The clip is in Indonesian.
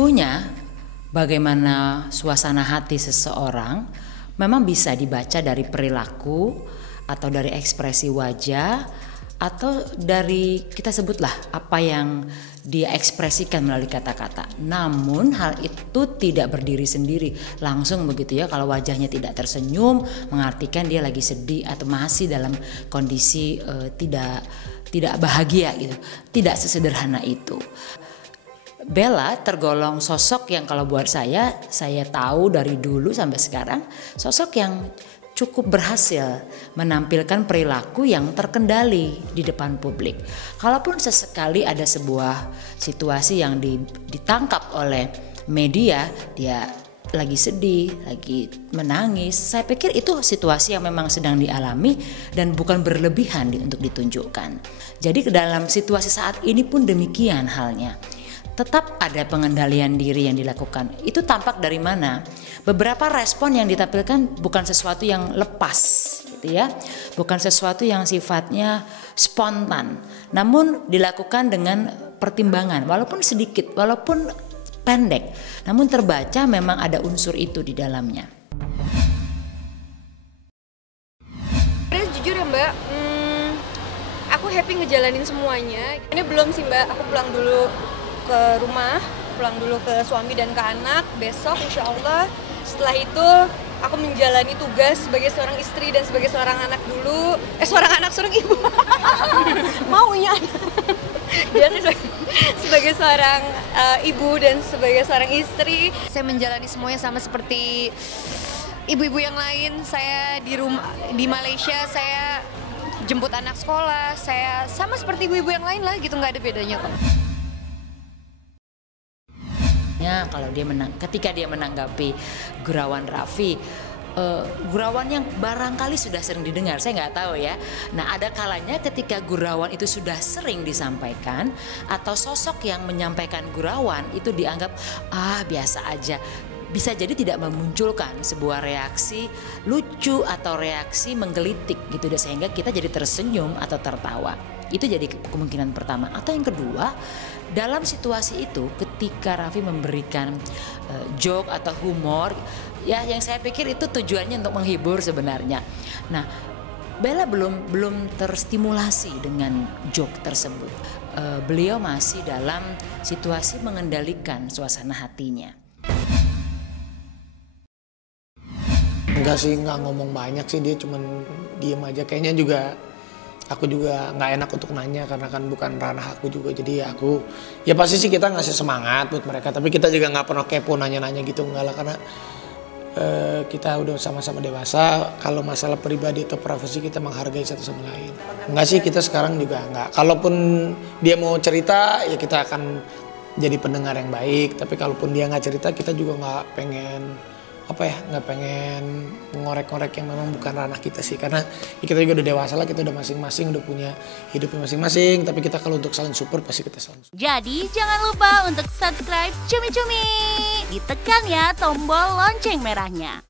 Sesungguhnya bagaimana suasana hati seseorang memang bisa dibaca dari perilaku atau dari ekspresi wajah atau dari kita sebutlah apa yang dia ekspresikan melalui kata-kata. Namun hal itu tidak berdiri sendiri langsung begitu ya. Kalau wajahnya tidak tersenyum mengartikan dia lagi sedih atau masih dalam kondisi tidak bahagia gitu. Tidak sesederhana itu. Bella tergolong sosok yang kalau buat saya tahu dari dulu sampai sekarang sosok yang cukup berhasil menampilkan perilaku yang terkendali di depan publik. Kalaupun sesekali ada sebuah situasi yang ditangkap oleh media, dia lagi sedih, lagi menangis, saya pikir itu situasi yang memang sedang dialami dan bukan berlebihan untuk ditunjukkan. Jadi dalam situasi saat ini pun demikian halnya. Tetap ada pengendalian diri yang dilakukan. Itu tampak dari mana? Beberapa respon yang ditampilkan bukan sesuatu yang lepas, gitu ya. Bukan sesuatu yang sifatnya spontan. Namun dilakukan dengan pertimbangan, walaupun sedikit, walaupun pendek. Namun terbaca memang ada unsur itu di dalamnya. Jujur ya Mbak, aku happy ngejalanin semuanya. Ini belum sih Mbak, aku pulang dulu ke rumah, pulang dulu ke suami dan ke anak. Besok insya Allah setelah itu aku menjalani tugas sebagai seorang istri dan sebagai seorang anak dulu. Seorang ibu. Maunya biasa sebagai seorang ibu dan sebagai seorang istri. Saya menjalani semuanya sama seperti ibu-ibu yang lain. Saya di rumah di Malaysia, saya jemput anak sekolah, saya sama seperti ibu-ibu yang lain lah gitu, nggak ada bedanya kok. Kalau ketika dia menanggapi gurauan Raffi, gurauan yang barangkali sudah sering didengar, saya nggak tahu ya. Nah, ada kalanya ketika gurauan itu sudah sering disampaikan atau sosok yang menyampaikan gurauan itu dianggap biasa aja, bisa jadi tidak memunculkan sebuah reaksi lucu atau reaksi menggelitik gitu deh, sehingga kita jadi tersenyum atau tertawa. Itu jadi kemungkinan pertama. Atau yang kedua, dalam situasi itu ketika Raffi memberikan joke atau humor, ya yang saya pikir itu tujuannya untuk menghibur sebenarnya. Nah, Bella belum terstimulasi dengan joke tersebut. Beliau masih dalam situasi mengendalikan suasana hatinya. Enggak sih, nggak ngomong banyak sih, dia cuman diem aja. Kayaknya juga aku juga nggak enak untuk nanya karena kan bukan ranah aku juga. Jadi ya pasti sih kita ngasih semangat buat mereka, tapi kita juga nggak pernah kepo nanya-nanya gitu, enggak lah, karena kita udah sama-sama dewasa. Kalau masalah pribadi atau privasi kita menghargai satu sama lain. Enggak sih, kita sekarang juga nggak. Kalaupun dia mau cerita ya kita akan jadi pendengar yang baik, tapi kalaupun dia nggak cerita kita juga nggak pengen nggak pengen ngorek-ngorek yang memang bukan ranah kita sih, karena kita juga udah dewasa lah, kita udah masing-masing udah punya hidupnya masing-masing. Tapi kita kalau untuk saling support pasti kita saling support. Jadi jangan lupa untuk subscribe Cumi Cumi, ditekan ya tombol lonceng merahnya.